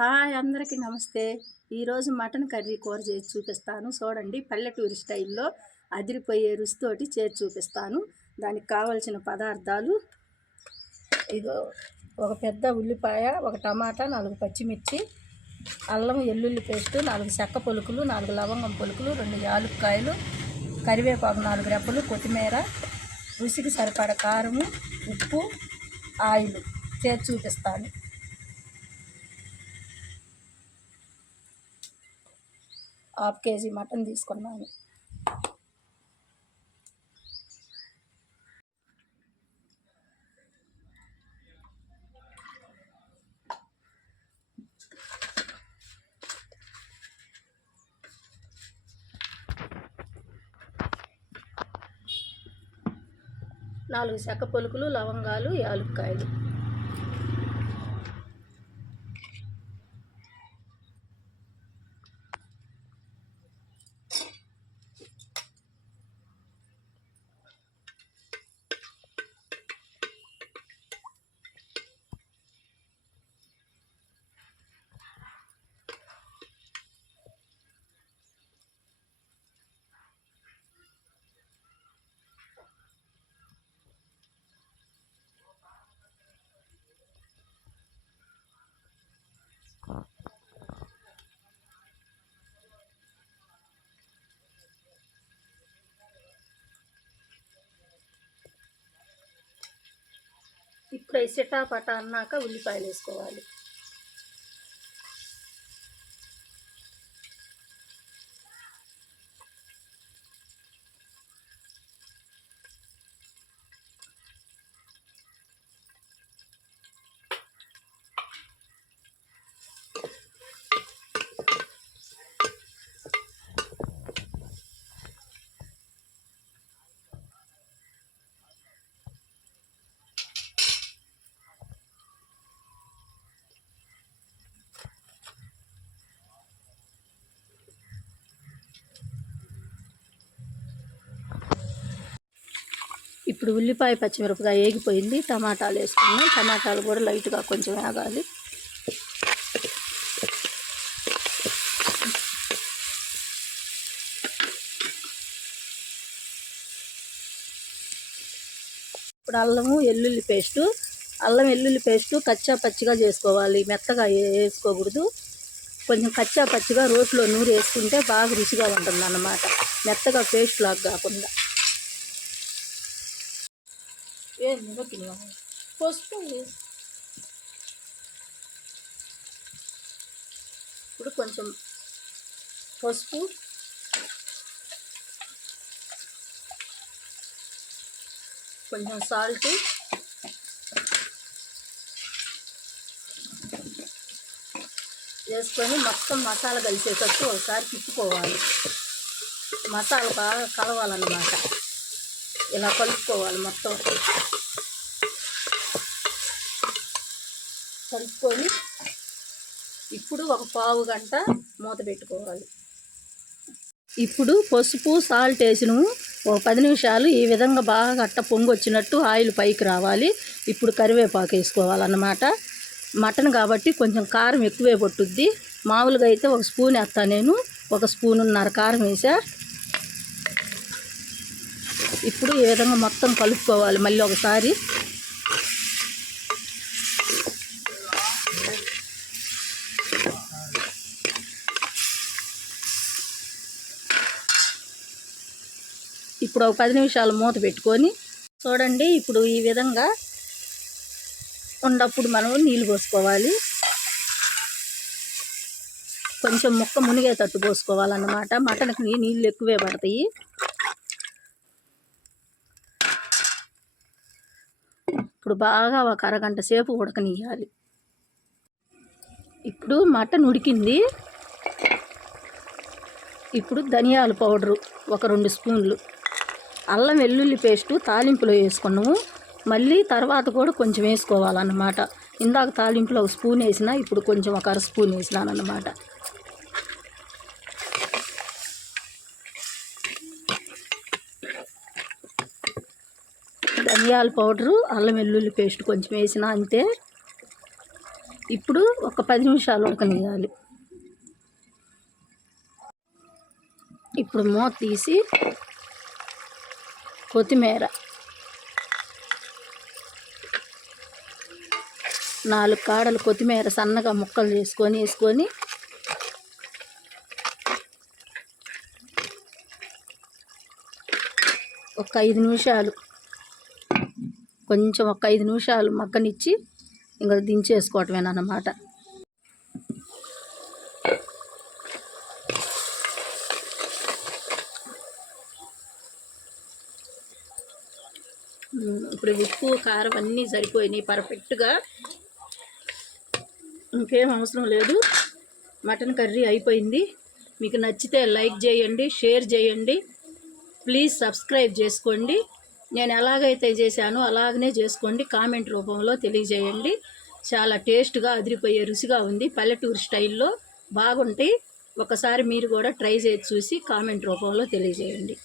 Hi అందరికీ నమస్తే. ఈరోజు మటన్ కర్రీ కూర చేసి చూపిస్తాను. చూడండి, పల్లెటూరి స్టైల్లో అదిరిపోయే రుచితోటి చేసి చూపిస్తాను. దానికి కావలసిన పదార్థాలు ఇగో: ఒక పెద్ద ఉల్లిపాయ, ఒక టమాటా, 4 పచ్చిమిర్చి, అల్లం వెల్లుల్లి పేస్టు, 4 చెక్క పొలుకులు, 4 లవంగం పొలుకులు, 2 యాలుక్కాయలు, కరివేపాకు 4 రెప్పలు, కొత్తిమీర, రుచికి సరిపడ కారము, ఉప్పు, ఆయిల్ చేసి చూపిస్తాను. 1/2 కేజీ మటన్ తీసుకున్నాను. నాలుగు చెక్క పొలుకులు, లవంగాలు, యాలుక్కాయలు. ఇప్పుడు చిటాపట అన్నాక ఉల్లిపాయలు వేసుకోవాలి. ఇప్పుడు ఉల్లిపాయ పచ్చిమిరపకాయ వేగిపోయింది. టమాటాలు వేసుకున్నాం. టమాటాలు కూడా లైట్గా కొంచెం వేగాలి. ఇప్పుడు అల్లం వెల్లుల్లి పేస్టు కచ్చా పచ్చిగా చేసుకోవాలి. మెత్తగా వేసుకోకూడదు. కొంచెం కచ్చా పచ్చిగా రోట్లో నూరు వేసుకుంటే బాగా రుచిగా ఉంటుంది అన్నమాట, మెత్తగా పేస్ట్ లాగా కాకుండా. పసుపు ఇప్పుడు కొంచెం పసుపు, కొంచెం సాల్ట్, వేసుకొని మొత్తం మసాలా కలిసేటట్టు ఒకసారి తిప్పుకోవాలి. మసాలా బాగా కలవాలన్నమాట. ఇలా కలుపుకోవాలి. మొత్తం కలుపుకొని ఇప్పుడు ఒక పావు గంట మూత పెట్టుకోవాలి. ఇప్పుడు పసుపు, సాల్ట్ వేసినము ఒక 10 నిమిషాలు ఈ విధంగా బాగా అట్ట పొంగి వచ్చినట్టు ఆయిల్ పైకి రావాలి. ఇప్పుడు కరివేపాకు వేసుకోవాలన్నమాట. మటన్ కాబట్టి కొంచెం కారం ఎక్కువే పట్టుద్ది. మామూలుగా అయితే 1 స్పూన్ వేస్తాను నేను. 1 స్పూనున్నర కారం వేసా. ఇప్పుడు ఈ విధంగా మొత్తం కలుపుకోవాలి. మళ్ళీ ఒకసారి ఇప్పుడు ఒక 10 నిమిషాలు మూత పెట్టుకొని చూడండి. ఇప్పుడు ఈ విధంగా ఉన్నప్పుడు మనం నీళ్ళు పోసుకోవాలి. కొంచెం ముక్క మునిగేటట్టు పోసుకోవాలన్నమాట. మటన్కి నీళ్ళు ఎక్కువే పడతాయి. ఇప్పుడు బాగా ఒక అరగంట సేపు ఉడకనియాలి. ఇప్పుడు మటన్ ఉడికింది. ఇప్పుడు ధనియాల పౌడరు ఒక 2 స్పూన్లు, అల్లం వెల్లుల్లి పేస్టు తాలింపులో వేసుకున్నాము. మళ్ళీ తర్వాత కూడా కొంచెం వేసుకోవాలన్నమాట. ఇందాక తాలింపులో 1 స్పూన్ వేసిన, ఇప్పుడు కొంచెం ఒక 1/2 స్పూన్ వేసినానన్నమాట. ధనియాల పౌడరు, అల్లం వెల్లుల్లి పేస్ట్ కొంచెం వేసిన, అంతే. ఇప్పుడు ఒక 10 నిమిషాలు ఉడకనియాలి. ఇప్పుడు మూత తీసి కొత్తిమీర 4 కాడలు కొత్తిమీర సన్నగా ముక్కలు వేసుకొని ఒక 5 నిమిషాలు ఒక 5 నిమిషాలు మగ్గనిచ్చి ఇంకా దించేసుకోవటమేనమాట. ఇప్పుడు ఉప్పు కారం అన్నీ సరిపోయినాయి పర్ఫెక్ట్గా. ఇంకేం అవసరం లేదు. మటన్ కర్రీ అయిపోయింది. మీకు నచ్చితే లైక్ చేయండి, షేర్ చేయండి, ప్లీజ్ సబ్స్క్రైబ్ చేసుకోండి. నేను ఎలాగైతే చేశానో అలాగనే చేసుకోండి. కామెంట్ రూపంలో తెలియజేయండి. చాలా టేస్ట్గా అదిరిపోయే రుచిగా ఉంది. పల్లెటూరు స్టైల్లో బాగుంటాయి. ఒకసారి మీరు కూడా ట్రై చేసి చూసి కామెంట్ రూపంలో తెలియజేయండి.